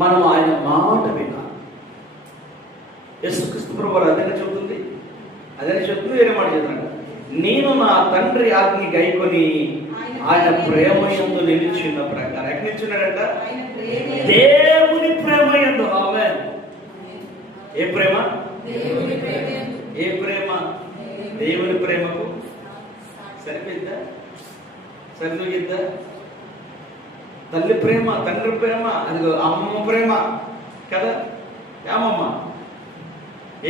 మనం ఆయన మాట వినాలి. యేసుక్రీస్తు ప్రభువు అదే చెబుతుంది, వేరే మాట చెప్తున్నాడు. నేను నా తండ్రి ఆజ్ఞ గైకొని ఆయన ప్రేమ యందు నిలిచిన ప్రకారం. ఎక్కడ నిలిచున్నాడంట? దేవుని ప్రేమ యందు. ఆమేన్. ఏ ప్రేమ? ఏ ప్రేమ? దేవుని ప్రేమకు సరిపోద్దా? సరిపోద్దా? తల్లి ప్రేమ, తండ్రి ప్రేమ, అది అమ్మమ్మ ప్రేమ కదా. ఏమమ్మ?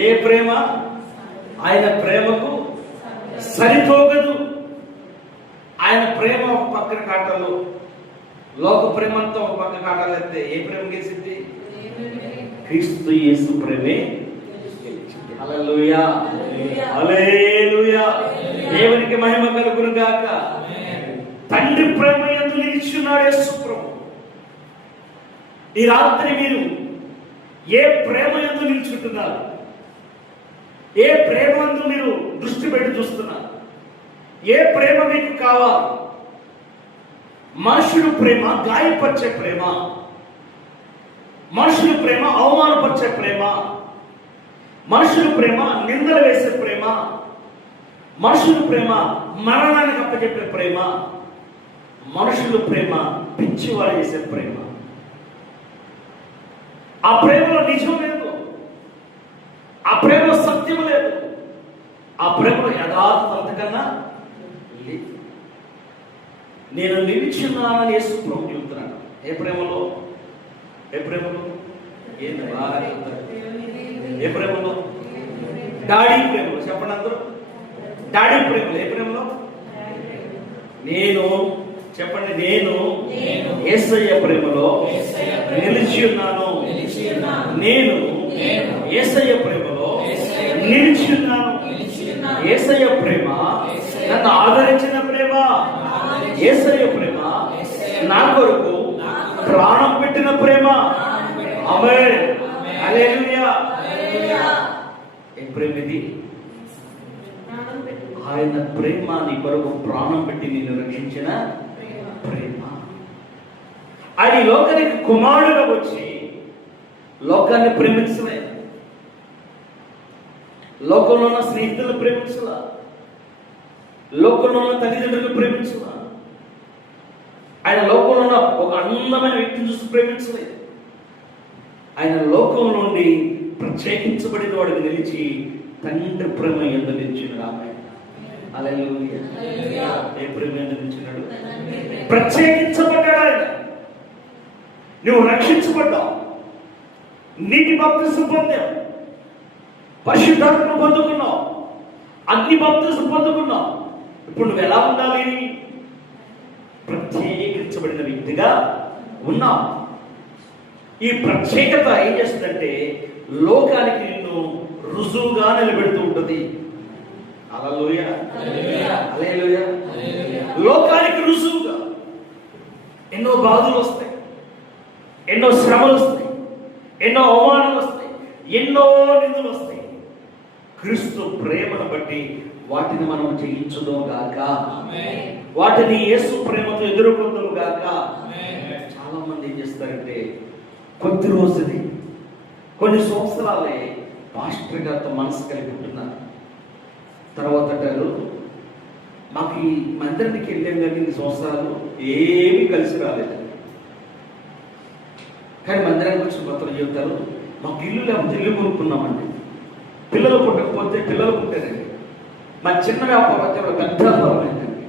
ఏ ప్రేమ? ఆయన ప్రేమకు సరిపోగదు. ఆయన ప్రేమ ఒక పక్కన కాటలు, లోక ప్రేమంతా ఒక పక్కన కాటలు ఎత్తే ఏ ప్రేమ గెలిచింది? క్రీస్తు యేసు ప్రేమే. హల్లెలూయా, హల్లెలూయా. దేవునికి మహిమ కలుగును గాక. తండ్రి ప్రేమ యందు నిలిచున్నాడు యేసు ప్రభు. ఈ రాత్రి మీరు ఏ ప్రేమ యందు నిలుచుంటున్నారు? ఏ ప్రేమ యందు మీరు దృష్టి పెట్టి చూస్తున్నారు? ఏ ప్రేమ మీకు కావాలి? మనుషుడు ప్రేమ గాయపరిచే ప్రేమ, మనుషుల ప్రేమ అవమానపరిచే ప్రేమ, మనుషుల ప్రేమ నిందలు వేసే ప్రేమ, మనుషుల ప్రేమ మరణానికి అప్పచెప్పే ప్రేమ, మనుషుల ప్రేమ పిచ్చివారు చేసే ప్రేమ. ఆ ప్రేమలో నిజం లేదు, ఆ ప్రేమలో సత్యం లేదు, ఆ ప్రేమలో యథార్థత కన్నా లేదు. నేను నిలిచున్నానని యేసు ప్రభు చెబుతున్నాడు. ఏ ప్రేమలో? ఏ ప్రేమలో? ఏంటి బాగా చెప్తారు? ఏ ప్రేమలో? డాడీ ప్రేమలో. చెప్పండి అందరూ. డాడీ ప్రేమలో. ఏ ప్రేమలో? నేను చెప్పండి, నేను యేసయ్య ప్రేమలో నిలిచి ఉన్నాను. నేను యేసయ్య ప్రేమలో నిలిచి ఉన్నాను. యేసయ్య ప్రేమ నన్ను ఆదరించిన ప్రేమ. యేసయ్య ప్రేమ నా కొరకు ప్రాణం పెట్టిన ప్రేమ. ఆమేన్, హల్లెలూయా. ఏ ప్రేమ ఇది? ఆయన ప్రేమ నీ కొరకు ప్రాణం పెట్టి నిన్ను రక్షించిన ప్రేమ. ఆయన లోకానికి కుమారుడుగా వచ్చి లోకాన్ని ప్రేమించలే, లోకంలో ఉన్న స్నేహితులను ప్రేమించలా, లోకంలో ఉన్న తల్లిదండ్రులను ప్రేమించలా, ఆయన లోకంలో ఉన్న ఒక అందమైన వ్యక్తిని చూసి ప్రేమించలేదు. ఆయన లోకం నుండి ప్రత్యేకించబడిన వాడికి నిలిచి తండ్రి ప్రేమ యందు నిలిచినాడు. ఆమె హల్లెలూయా. ఏ ప్రేమ యందు నిలిచినాడు? ప్రత్యేకించబడ్డాడు ఆయన. నువ్వు రక్షించబడ్డావు, నీటి బాప్తిసం పొందావు, పరిశుద్ధాత్మను పొందుకున్నావు, అగ్ని బాప్తిసం పొందుకున్నావు. ఇప్పుడు నువ్వు ఎలా ఉండాలి? ప్రత్యేకించబడిన వ్యక్తిగా ఉన్నావు. ఈ ప్రత్యేకత ఏం చేస్తుందంటే లోకానికి నిన్ను రుజువుగా నిలబెడుతూ ఉంటుంది. హల్లెలూయా, హల్లెలూయా. లోకానికి రుజువుగా ఎన్నో బాధలు వస్తాయి, ఎన్నో శ్రమలు వస్తాయి, ఎన్నో అవమానాలు వస్తాయి, ఎన్నో నిందలు వస్తాయి. క్రీస్తు ప్రేమను బట్టి వాటిని మనం జయించుదో గాక, వాటిని యేసు ప్రేమతో ఎదుర్కొందుము గాక. చాలా మంది ఏం చేస్తారంటే కొద్ది రోజుది, కొన్ని సంవత్సరాలే పాస్టర్ గారితో మనసు కలిగి ఉంటున్నారు. తర్వాత అంటారు, మాకు ఈ మందిరానికి వెళ్ళాం కానీ ఇన్ని సంవత్సరాలు ఏమీ కలిసి రాలేదు. కానీ మందిరానికి వచ్చిన కొత్తలు చెబుతారు, మాకు ఇల్లు లేకపోతే ఇల్లు కొనుక్కున్నామండి, పిల్లలు పుట్టకపోతే పిల్లలు పుట్టారండి, మా చిన్న వ్యాపారం పెద్ద వ్యాపారం అయిందండి,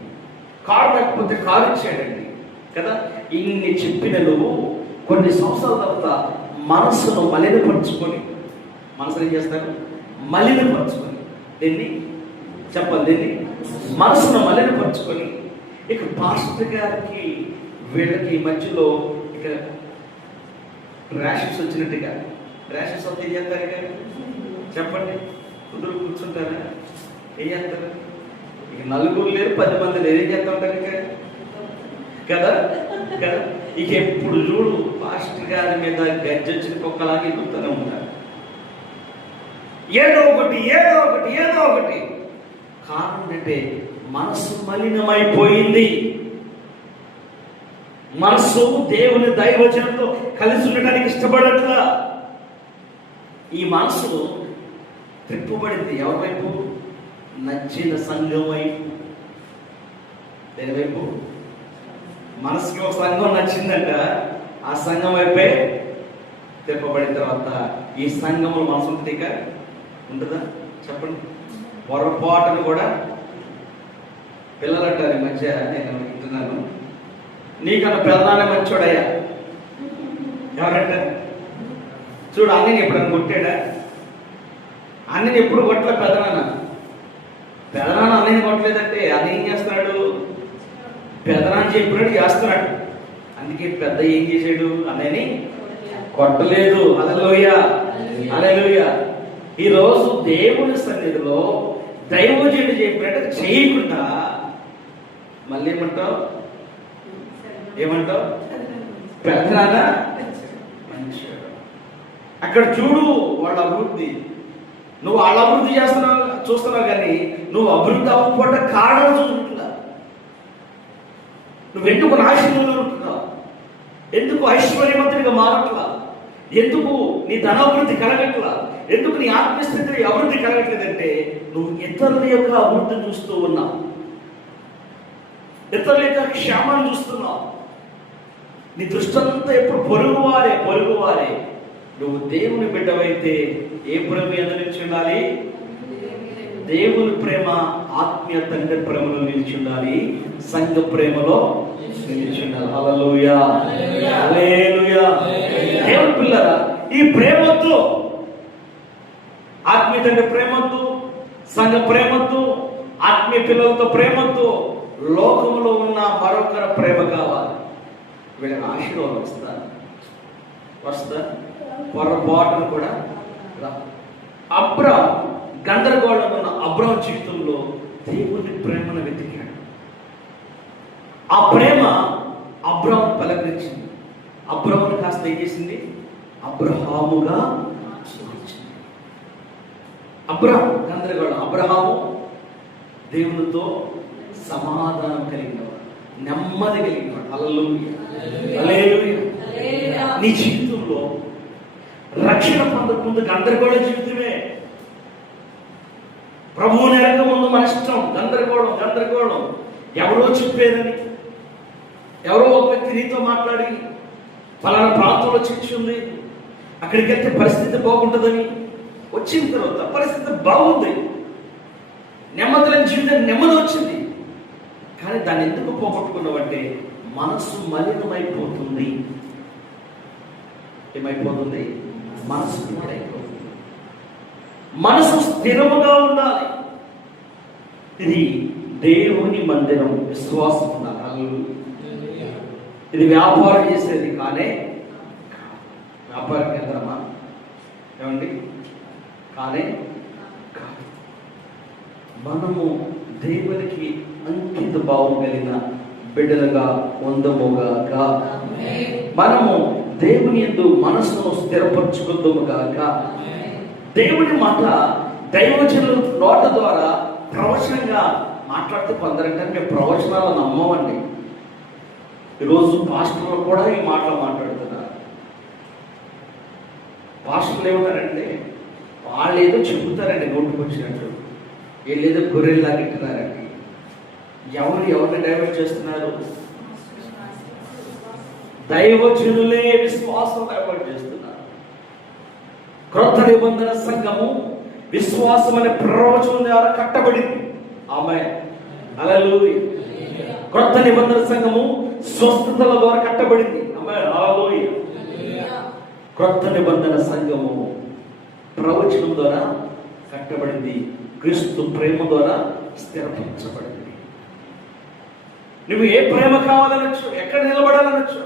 కారు లేకపోతే కారు ఇచ్చాడండి కదా. ఇన్ని చెప్పిన నువ్వు కొన్ని సంవత్సరాల తర్వాత మనసును మలినపరుచుకొని, మనసును ఏం చేస్తారు? మలినపరుచుకొని, దీన్ని చెప్పాలి, దీన్ని మనసును మలినపరుచుకొని ఇక పాస్టర్ గారికి వీళ్ళకి మధ్యలో ఇక ర్యాషెస్ వచ్చినట్టుగా, ర్యాషెస్ వస్తే ఏం చేస్తారు? ఇక చెప్పండి, కుదురు కూర్చుంటారా? ఏం చేస్తారు? ఇక నలుగురు లేరు, 10 మంది లేరు, ఏం చేస్తూ ఉంటారు ఇక కదా కదా. ఇక ఎప్పుడు చూడు పాస్టర్ గారి మీద గజ్జొచ్చిన కుక్కలాగా ఎక్కుతూనే ఉంటారు. ఏదో ఒకటి ఏదో ఒకటి ఏదో ఒకటి. కారణం అంటే మనసు మలినమైపోయింది, మనసు దేవుని దైవజనంతో కలిసి ఉండడానికి ఇష్టపడట్లా. ఈ మనసు త్రిప్పుబడింది ఎవరి వైపు? నచ్చిన సంఘం వైపు. దేని వైపు? మనసుకి ఒక సంఘం నచ్చిందంట, ఆ సంఘం వైపే తిప్పబడిన తర్వాత ఈ సంఘంలో మనసు ఉంటుంది ఇక ఉంటుందా? చెప్పండి. పొరపాటును కూడా పిల్లలు అంటారు ఈ మధ్య, నేను వింటున్నాను, నీకన్నా పెదనాన్న మంచోడయ్యా. ఎవరంటారు? చూడు, అన్నని ఎప్పుడన్నా కొట్టాడా? అన్నని ఎప్పుడు కొట్టలే పెదనాన్న. పెదనాన్న అన్నని కొట్టలేదంటే అన్న ఏం చేస్తున్నాడు? పెదనాన్న చెప్పినట్టు చేస్తున్నాడు. అందుకే పెద్ద ఏం చేశాడు? అన్నని కొట్టలేదు. హల్లెలూయా, హల్లెలూయా. ఈరోజు దేవుని సన్నిధిలో దైవజనుడు చెప్పినట్టు చేయకుండా మళ్ళీ ఏమంటావు? పెదనాన్న మంచివాడు. అక్కడ చూడు వాళ్ళ అభివృద్ధి. నువ్వు వాళ్ళ అభివృద్ధి చూస్తున్నావు కానీ నువ్వు అభివృద్ధి అవ్వకపోవడం కారణం చూసుకుంటున్నా. నువ్వు ఎందుకు నాశనంలో ఉంటున్నావు? ఎందుకు ఐశ్వర్యవంతుడిగా మారట్లా? ఎందుకు నీ ధనాభివృద్ధి కలగట్లా? ఎందుకు నీ ఆత్మస్థితి అభివృద్ధి కలగట్లేదంటే నువ్వు ఇతరుల యొక్క అభివృద్ధి చూస్తూ ఉన్నావు, ఇతరుల యొక్క క్షేమాన్ని చూస్తున్నావు. నీ దృష్టి అంతా ఎప్పుడు పొరుగువారే. నువ్వు దేవుని బిడ్డవైతే ఏ ప్రేమ నిలిచి ఉండాలి? దేవుని ప్రేమ ఆత్మీయ తండ్రి ప్రేమలో నిలిచి ఉండాలి, సంఘ ప్రేమలో నిలిచి ఉండాలి. హల్లెలూయా, హల్లెలూయా. దేవుని పిల్లరా, ఈ ప్రేమతో ఆత్మీయ తండ్రి ప్రేమతో, సంఘ ప్రేమతో, ఆత్మీయ పిల్లలతో ప్రేమతో లోకంలో ఉన్న మరొకరి ప్రేమ కావాలి. వీళ్ళకి ఆశీర్వాదం వస్తా పొరపాటును కూడా అబ్రాం గందరగోళం ఉన్న అబ్రాం జీవితంలో దేవుని ప్రేమను వెతికాడు. ఆ ప్రేమ అబ్రాం పలకరించింది. అబ్రామును కాస్త ఏం చేసింది? అబ్రహాముగా మార్చింది. అబ్రాం గందరగోళం. అబ్రహాము దేవునితో సమాధానం కలిగినవాడు, నెమ్మది కలిగినవాడు. హల్లెలూయా, హల్లెలూయా. నీ జీవితంలో రక్షణ పొందకముందు గందరగోళ జీవితమే. ప్రభువుని ఎరగ ముందు మన ఇష్టం, గందరగోళం. ఎవరో చెప్పారని, ఎవరో ఒక వ్యక్తి నీతో మాట్లాడి ఫలానా ప్రాంతంలో చర్చ ఉంది, అక్కడికి వెళ్తే పరిస్థితి బాగుంటుందని వచ్చిన తర్వాత పరిస్థితి బాగుంది, నెమ్మది లేని జీవితం నెమ్మది వచ్చింది. కానీ దాన్ని ఎందుకు పోగొట్టుకున్నావంటే మనసు మలినమైపోతుంది. ఏమైపోతుంది? మనసు పాడైపోతుంది. మనసు స్థిరముగా ఉండాలి. ఇది దేవుని మందిరం, విశ్వాసం ఉండాలి. ఇది వ్యాపారం చేసేది కానే వ్యాపార కేంద్రమా? ఏమండి? కానే కాదు. మనము దేవునికి అంకిత భావం కలిగిన బిడ్డలుగా ఉందముగాక. మనము దేవుని యందు మనసును స్థిరపరచుకుందాముగాక. దేవుని మాట దైవజనుల నోట ద్వారా ప్రవచనంగా మాట్లాడితే కొందరంటే మేము ప్రవచనాలు నమ్మమండి. ఈరోజు పాస్టర్లు కూడా ఈ మాటలు మాట్లాడుతున్నారు. పాస్టర్లు ఏమన్నారంటే వాళ్ళు ఏదో చెబుతారండి నోటుకు వచ్చినట్టు, వీళ్ళు ఏదో గొర్రెలు లాగిట్టున్నారండి. ఎవరిని డైవర్ట్ చేస్తున్నారు? దైవజనులే విశ్వాసం డైవర్ట్ చేస్తున్నారు. క్రొత్త నిబంధన సంఘము విశ్వాసం అనే ప్రవచనం ద్వారా కట్టబడింది. ఆమేన్, హల్లెలూయా. క్రొత్త నిబంధన సంఘము స్వస్థతల ద్వారా కట్టబడింది. ఆమేన్, హల్లెలూయా. క్రొత్త నిబంధన సంఘము ప్రవచనం ద్వారా కట్టబడింది, క్రీస్తు ప్రేమ ద్వారా స్థిరపరచబడింది. నువ్వు ఏ ప్రేమ కావాలనొచ్చు, ఎక్కడ నిలబడాలనొచ్చు,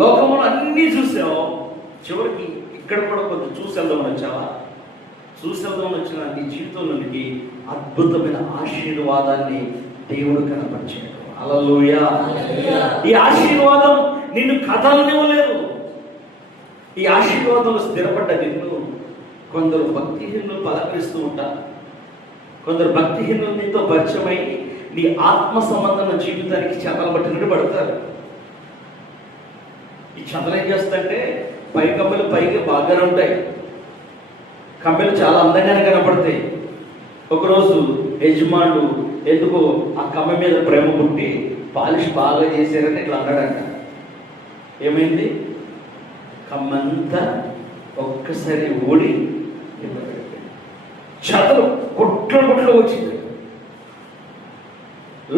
లోకంలో అన్నీ చూసావు, చివరికి ఇక్కడ కూడా కొంచెం చూసేద్దామని వచ్చావా? చూసేద్దామని వచ్చిన నీ జీవితంలోనికి అద్భుతమైన ఆశీర్వాదాన్ని దేవుడు కనపరిచాడు. హల్లెలూయా. ఈ ఆశీర్వాదం నిన్ను కదలనివ్వలేదు. ఈ ఆశీర్వాదంలో స్థిరపడ్డ నిన్ను కొందరు భక్తిహీనులు పలకరిస్తూ ఉంటారు. కొందరు భక్తిహీనులు నీతో పరిచయమై నీ ఆత్మ సంబంధమైన జీవితానికి చెదలు పట్టినట్టు పడతారు. ఈ చెదలు ఏం చేస్తుందంటే పై కమ్మలు పైకి బాగానే ఉంటాయి, కమ్మలు చాలా అందంగానే కనపడతాయి. ఒకరోజు యజమానుడు ఎందుకో ఆ కమ్మ మీద ప్రేమ పుట్టి పాలిష్ బాగా చేశారని ఇట్లా అన్నాడంట. ఏమైంది? కమ్మంతా ఒక్కసారి ఓడి చెదలు కొట్లు వచ్చింది.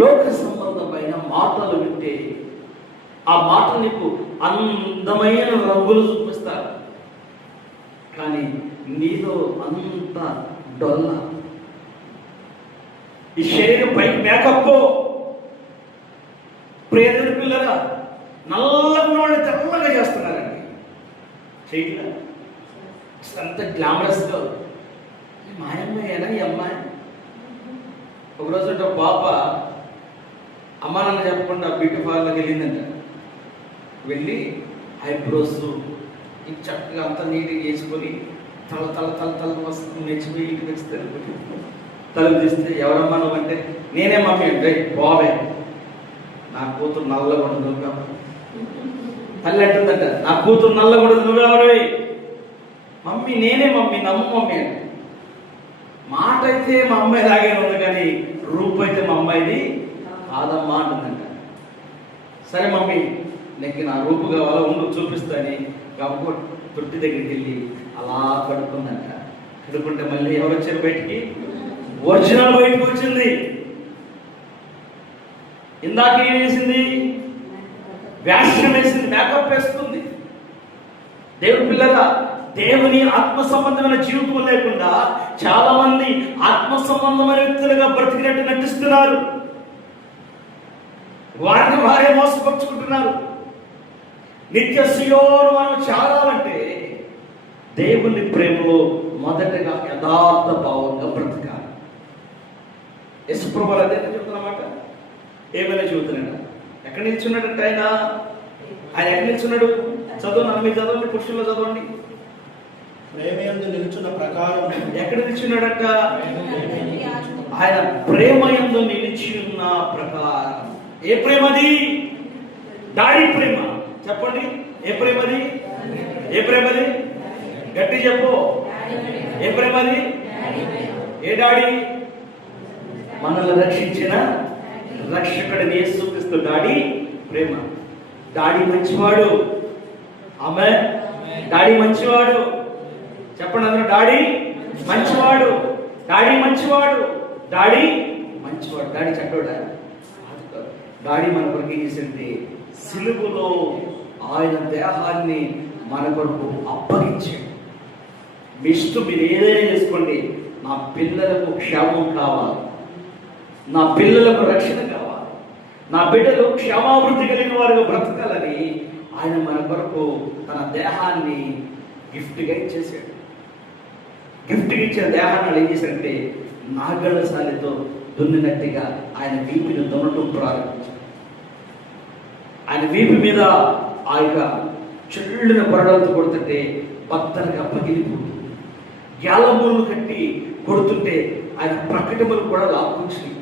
లోక సంబంధమైన మాటలు వింటే ఆ మాటలు నీకు అందమైన రంగులు చూపిస్తారు, కానీ నీలో అంత డొల్ల. ఈ శరీరం పైకి మేకప్ ప్రేరణ పిల్లల నల్లగా వాళ్ళు తెల్లగా చేస్తున్నారండి. చేయట్లా అంత గ్లామరస్గా. మా అమ్మాయినా ఈ అమ్మాయి ఒకరోజు అంటే పాప అమ్మా నాన్న చెప్పకుండా బ్యూటీ పార్లర్కి వెళ్ళిందంట. వెళ్ళి ఐబ్రోస్ చక్కగా అంతా నీట్గా వేసుకొని తల వస్తుంది నేర్చిపోయి ఇంటికి తెస్తారు. తలుపు తీస్తే ఎవరమ్మా నువ్వు అంటే నేనే మమ్మీ అంటే బాబే నా కూతురు నల్లగా ఉండదు నువ్వు. తల్లి అంటుందంట నా కూతురు నల్లగా ఉండదు నువ్వెవరు? మమ్మీ నేనే మమ్మీ, నమ్ము మమ్మీ అంటే. మాట అయితే మా అమ్మాయి లాగే ఉంది కానీ రూపు అయితే మా అమ్మాయిది కాదమ్మా అంటుందంట. సరే మమ్మీ నీకు నా రూపు కావాలా ఉండు చూపిస్తాని కాబట్టి తొట్టి దగ్గరికి వెళ్ళి అలా కడుక్కుందంట. కడుక్కుంటే మళ్ళీ ఎవరు వచ్చారు బయటికి? ఒరిజినల్ బయటకు వచ్చింది. ఇందాక ఏం వేసింది? వ్యాసం వేసింది, మేకప్ వేస్తుంది. దేవుని పిల్లగా దేవుని ఆత్మ సంబంధమైన జీవితం లేకుండా చాలా మంది ఆత్మ సంబంధమైన వ్యక్తులుగా బ్రతికినట్టు నటిస్తున్నారు. వారిని వారే మోసపరుచుకుంటున్నారు. నిత్య సియోను మనం చేరాలంటే దేవుని ప్రేమలో మొదటగా యథార్థ భావంగా బ్రతకాలి. యశుప్రభు అదే చెబుతున్నమాట. ఏమైనా చెబుతున్నాడు. ఎక్కడ నిల్చున్నాడంట ఆయన ఎక్కడ నిల్చున్నాడు? చదవండి, మీరు చదవండి, పురుషుల్లో చదవండి. ప్రేమయందు నిలుచున్న ప్రకారం. ఎక్కడ నిల్చున్నాడంట? ఆయన ప్రేమయందు నిలిచి ఉన్న ప్రకారం. ఏ ప్రేమది? డాడీ ప్రేమ. చెప్పండి, ఏ ప్రేమది? ఏ ప్రేమది? గట్టి చెప్పు. ఏ ప్రేమది? ఏ డాడీ? మనల్ని రక్షించిన రక్షకుడిని యేసుక్రీస్తు డాడీ ప్రేమ. డాడీ మంచివాడు. ఆమె డాడీ మంచివాడు. చెప్పండి అందరూ, డాడీ మంచివాడు. డాడీ మంచివాడు. డాడీ మంచివాడు. డాడీ చెడ్డోడా? డాడీ మన కొరకు ఏం చేసింది? సిలువలో ఆయన దేహాన్ని మన కొరకు అప్పగించాడు. మీ ఇష్టం, మీరు ఏదైనా చేసుకోండి, నా పిల్లలకు క్షేమం కావాలి, నా పిల్లలకు రక్షణ కావాలి, నా బిడ్డలు క్షేమాభివృద్ధి కలిగిన వారిగా బ్రతకాలని ఆయన మన కొరకు తన దేహాన్ని గిఫ్ట్గా ఇచ్చేసాడు. గిఫ్ట్గా ఇచ్చిన దేహాన్ని ఏం చేశాడంటే నాగళ్ళసాలితో దున్నినట్టుగా ఆయన వీపిని దున్నటం ప్రారంభించాడు. ఆయన వీపి మీద ఆ యొక్క చెల్లున పొరడలతో కొడుతుంటే బద్దలుగా పగిలిపోతుంది. గ్యాలమూలు కట్టి కొడుతుంటే ఆయన ప్రకటనలు కూడా లాక్కొచ్చినాయి.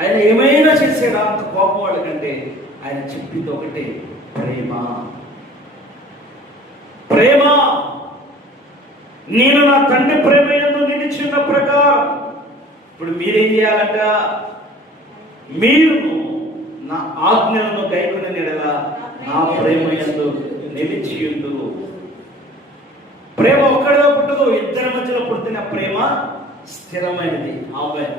ఆయన ఏమైనా చేసాడా అంత కోపం వాళ్ళకంటే ఆయన చెప్పింది ఒకటే, ప్రేమ. ప్రేమ. నేను నా తండ్రి ప్రేమ యందు నిలిచిన ప్రకారం. ఇప్పుడు మీరేం చేయాలంట? మీరు నా ఆజ్ఞలను గైకొన్న నెడల నా ప్రేమ యందు నిలిచి ఉండు. ప్రేమ ఒక్కడిగా పుట్టదు, ఇద్దరి మధ్యలో పుట్టిన ప్రేమ స్థిరమైనది. ఆమేన్,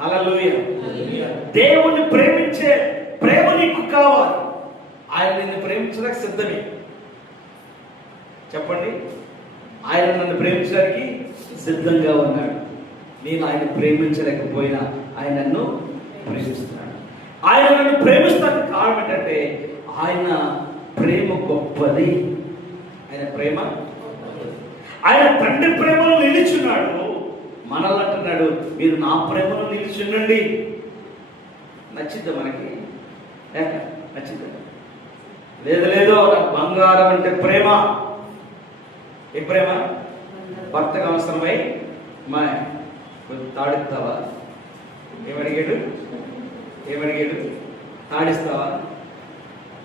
హల్లెలూయా. దేవుణ్ణి ప్రేమించే ప్రేమ నీకు కావాలి. ఆయన నిన్ను ప్రేమించడానికి సిద్ధమే. చెప్పండి, ఆయన నన్ను ప్రేమించడానికి సిద్ధంగా ఉన్నాడు. నేను ఆయన ప్రేమించలేకపోయినా ఆయన నన్ను ప్రేమిస్తున్నాడు. ఆయన నన్ను ప్రేమిస్తానికి కారణం ఏంటంటే ఆయన ప్రేమ గొప్పది. ఆయన ప్రేమ, ఆయన తండ్రి ప్రేమలో నిలిచున్నాడు. మనల్ని అంటున్నాడు, మీరు నా ప్రేమలో నిలిచుండండి. నచ్చిందా మనకి? నచ్చిందా? లేదు నాకు బంగారం అంటే ప్రేమ. ఏ ప్రేమ? భర్తకు అవసరమై మా తాడుతావా? ఏమడిగాడు? తాడిస్తావా?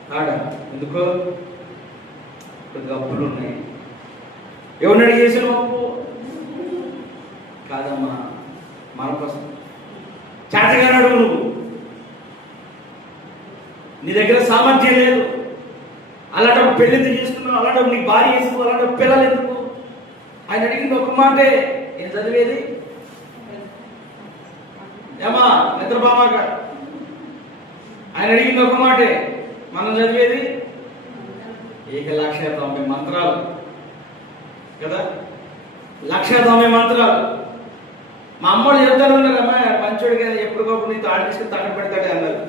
తాడా? ఎందుకో? కొద్దిగా అప్పులు ఉన్నాయి. ఎవరిని అడిగేసిన అప్పు కాదమ్మా, మన కోసం. చేతగానే అడుగు నువ్వు. నీ దగ్గర సామర్థ్యం లేదు, అలాంటి పెళ్లి చేసుకున్నావు, అలాంటి నీకు భార్య చేసుకో, అలాంటి పిల్లలు ఎందుకు? ఆయన అడిగింది ఒక మాటే. ఏం చదివేది? ఏమా నిద్రబామాక. ఆయన అడిగింది ఒక మాటే. మనం చదివేది 1,90,000 మంత్రాలు కదా, 1,90,000 మంత్రాలు. మా అమ్మోళ్ళు చెప్తాను ఉన్నారమ్మా, మంచోడు కదా, ఎప్పటికప్పుడు నీతో ఆడ తీసుకుని తాకట్టు పెడతాడే అన్నారు.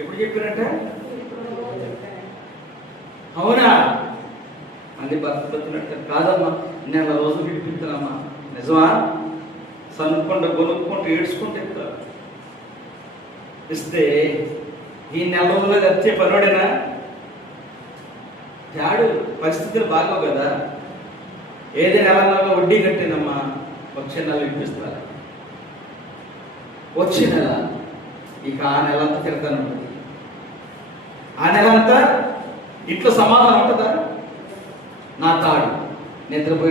ఎప్పుడు చెప్పినట్ట? అవునా? అన్ని బతుకుతున్నట్టు కాదమ్మా, నేను రోజు విడిపిస్తున్నామ్మా. నిజమా? సనుక్కుంటూ కొనుక్కుంటూ ఏడ్చుకుంటూ చెప్తారు. ఇస్తే ఈ నెల రోజుల్లో వచ్చే పనుడేనా? జాడు పరిస్థితులు బాగోవు కదా. ఏదైనా నెల వడ్డీ కట్టినమ్మా, వచ్చే నెల వినిపిస్తారు. వచ్చే నెల ఇక ఆ నెల అంతా తిడతాను ఉంటుంది. ఆ నెల అంతా ఇంట్లో సమాధానం ఉంటుందా? నా తాడు నిద్రపోయి